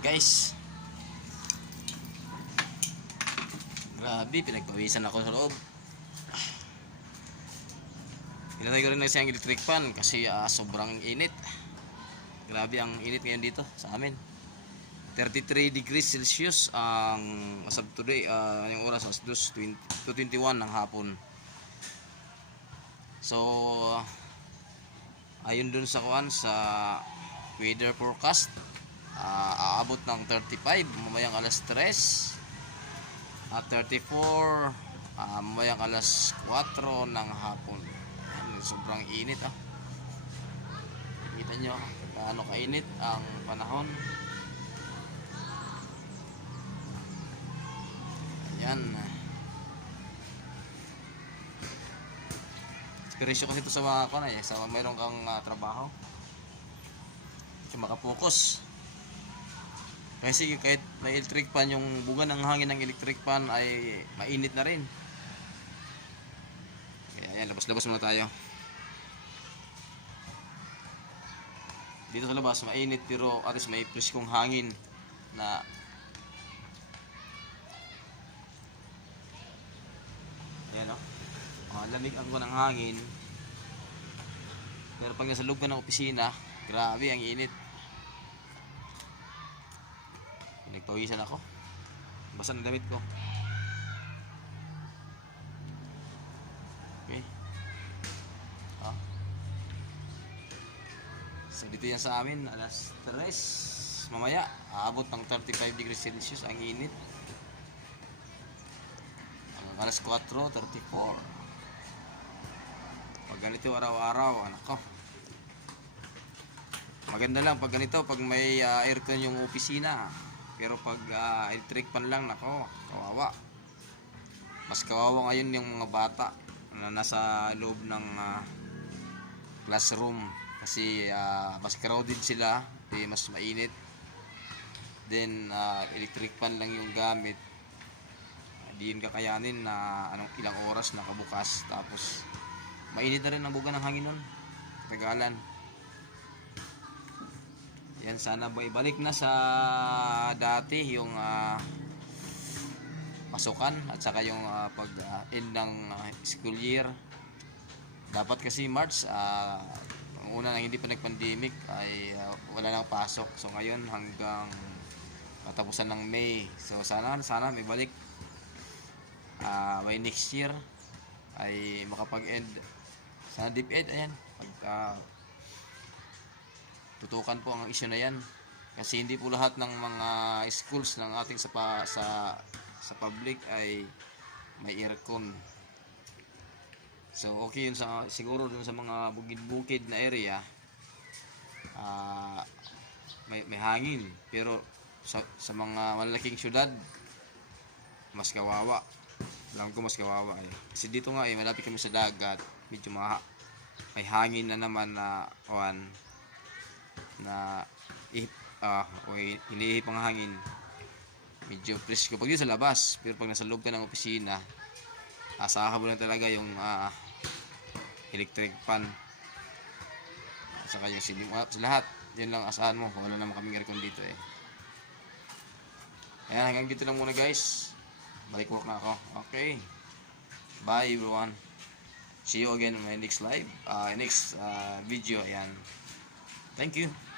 guys. Grabe, pinagpawisan ako sa loob. Pinatay ko rin na siyang electric fan kasi ah, sobrang init. Grabe ang init ngayon dito sa amin. 33 degrees Celsius ang as of today, ah, yung oras as 2.20 2.21 ng hapon. So, ayon dun sa kuan sa weather forecast, ah, aabot ng 35 mamayang alas 3 at 34 ah, mamayang alas 4 ng hapon. Sobrang init ah. Kita nyo gaano kainit ang panahon. Ayan. Inspirasyon kasi ito sa mga kung eh, sa mayroon kang ah, trabaho. Makapokus. Kasi kahit may electric fan, yung buga ng hangin ng electric fan ay mainit na rin. Kaya yan, labas-labas muna tayo. Dito sa labas, mainit pero at least may preskong hangin na Ayan o. Oh, lamig ang ng hangin. Pero pag nasa loob ka ng opisina, grabe ang init. Nagpawisan ako. Basa ng damit ko. Okay. Ah. So dito yan sa amin, alas 3 mamaya, aabot ng 35 degrees Celsius ang init. Hanggang alas 4, 34. Pag ganito araw-araw, anak ko. Maganda lang pag ganito, pag may ah, aircon yung opisina. Pero pag ah, electric fan lang, nako, kawawa. Mas kawawa ngayon yung mga bata na nasa loob ng ah, classroom. Kasi ah, mas crowded sila, eh, mas mainit. Then, ah, electric fan lang yung gamit. Hindi yun kakayanin na anong ilang oras nakabukas. Tapos, mainit na rin ang buga ng hangin nun. Tagalan. Yan sana ba ibalik na sa dati yung ah, pasukan at saka yung ah, pag ah, end ng ah, school year. Dapat kasi March ah, ang una nang hindi pa nag-pandemic ay ah, wala nang pasok. So ngayon hanggang katapusan ng May. So sana sana may balik ah, by next year ay makapag-end sana deep end ayan pag ah, tutukan po ang issue na yan. Kasi hindi po lahat ng mga schools ng ating sa pa, sa sa public ay may aircon. So okay yun sa siguro dun sa mga bukid-bukid na area ah, may, may hangin. Pero sa, sa mga malalaking syudad mas kawawa. Alam ko mas kawawa eh. kasi dito nga eh malapit kami sa dagat medyo maha, may hangin na naman na one na ihip, ah, o hinihip ang hangin. Medyo presko pag dito sa labas pero pag nasa loob ka ng opisina asahan mo lang talaga yung ah, electric fan. At saka yung ceiling sa lahat yun lang asahan mo. Wala naman kaming aircon dito eh. Ayan hanggang dito lang muna guys. Balik work na ako. Okay. Bye everyone. See you again in my next live uh, next uh, video. Ayan. Thank you